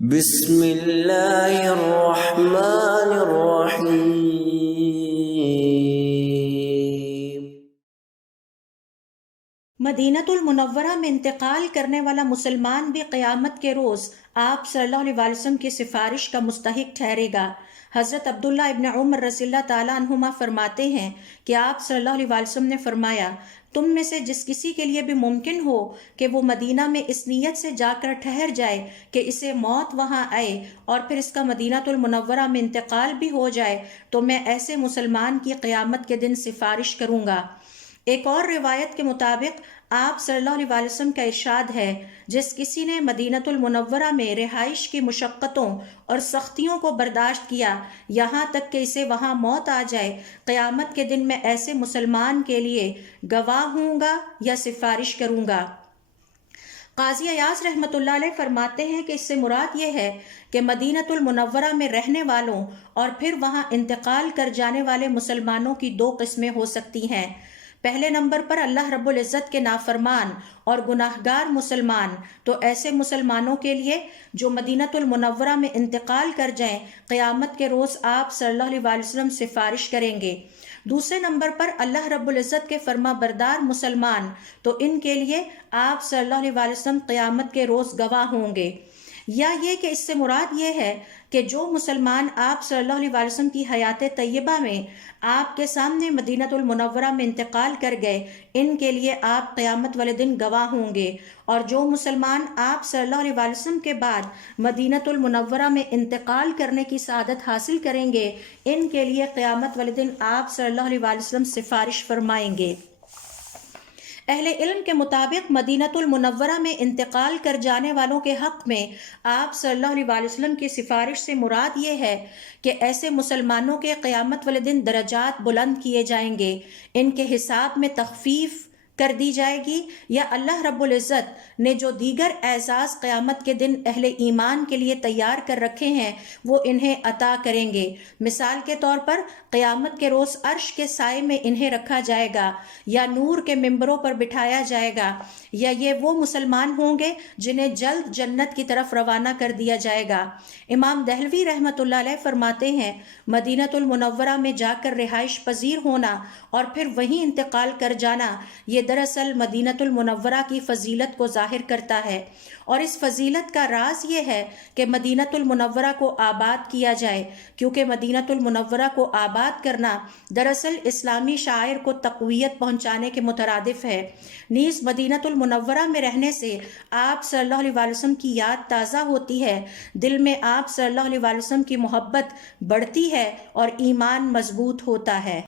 بسم اللہ الرحمن الرحیم۔ مدینہ المنورہ میں انتقال کرنے والا مسلمان بھی قیامت کے روز آپ صلی اللہ علیہ وسلم کی سفارش کا مستحق ٹھہرے گا۔ حضرت عبداللہ ابن عمر رضی اللہ تعالیٰ عنہما فرماتے ہیں کہ آپ صلی اللہ علیہ وسلم نے فرمایا، تم میں سے جس کسی کے لیے بھی ممکن ہو کہ وہ مدینہ میں اس نیت سے جا کر ٹھہر جائے کہ اسے موت وہاں آئے اور پھر اس کا مدینہ المنورہ میں انتقال بھی ہو جائے، تو میں ایسے مسلمان کی قیامت کے دن سفارش کروں گا۔ ایک اور روایت کے مطابق آپ صلی اللہ علیہ وسلم کا ارشاد ہے، جس کسی نے مدینہ المنورہ میں رہائش کی مشقتوں اور سختیوں کو برداشت کیا یہاں تک کہ اسے وہاں موت آ جائے، قیامت کے دن میں ایسے مسلمان کے لیے گواہ ہوں گا یا سفارش کروں گا۔ قاضی ایاز رحمۃ اللہ علیہ فرماتے ہیں کہ اس سے مراد یہ ہے کہ مدینہ المنورہ میں رہنے والوں اور پھر وہاں انتقال کر جانے والے مسلمانوں کی دو قسمیں ہو سکتی ہیں۔ پہلے نمبر پر اللہ رب العزت کے نافرمان اور گناہگار مسلمان، تو ایسے مسلمانوں کے لیے جو مدینہ المنورہ میں انتقال کر جائیں، قیامت کے روز آپ صلی اللہ علیہ وسلم سفارش کریں گے۔ دوسرے نمبر پر اللہ رب العزت کے فرما بردار مسلمان، تو ان کے لیے آپ صلی اللہ علیہ وسلم قیامت کے روز گواہ ہوں گے۔ یا یہ کہ اس سے مراد یہ ہے کہ جو مسلمان آپ صلی اللہ علیہ وسلم کی حیات طیبہ میں آپ کے سامنے مدینہ المنورہ میں انتقال کر گئے، ان کے لیے آپ قیامت والے دن گواہ ہوں گے، اور جو مسلمان آپ صلی اللہ علیہ وسلم کے بعد مدینہ المنورہ میں انتقال کرنے کی سعادت حاصل کریں گے، ان کے لیے قیامت والے دن آپ صلی اللہ علیہ وسلم سفارش فرمائیں گے۔ اہل علم کے مطابق مدینہ المنورہ میں انتقال کر جانے والوں کے حق میں آپ صلی اللہ علیہ وسلم کی سفارش سے مراد یہ ہے کہ ایسے مسلمانوں کے قیامت والے دن درجات بلند کیے جائیں گے، ان کے حساب میں تخفیف کر دی جائے گی، یا اللہ رب العزت نے جو دیگر اعزاز قیامت کے دن اہل ایمان کے لیے تیار کر رکھے ہیں وہ انہیں عطا کریں گے۔ مثال کے طور پر قیامت کے روز عرش کے سائے میں انہیں رکھا جائے گا، یا نور کے ممبروں پر بٹھایا جائے گا، یا یہ وہ مسلمان ہوں گے جنہیں جلد جنت کی طرف روانہ کر دیا جائے گا۔ امام دہلوی رحمۃ اللہ علیہ فرماتے ہیں، مدینہ المنورہ میں جا کر رہائش پذیر ہونا اور پھر وہیں انتقال کر جانا، یہ دراصل مدینہ المنورہ کی فضیلت کو ظاہر کرتا ہے، اور اس فضیلت کا راز یہ ہے کہ مدینہ المنورہ کو آباد کیا جائے، کیونکہ مدینہ المنورہ کو آباد کرنا دراصل اسلامی شعائر کو تقویت پہنچانے کے مترادف ہے۔ نیز مدینہ المنورہ میں رہنے سے آپ صلی اللہ علیہ وسلم کی یاد تازہ ہوتی ہے، دل میں آپ صلی اللہ علیہ وسلم کی محبت بڑھتی ہے اور ایمان مضبوط ہوتا ہے۔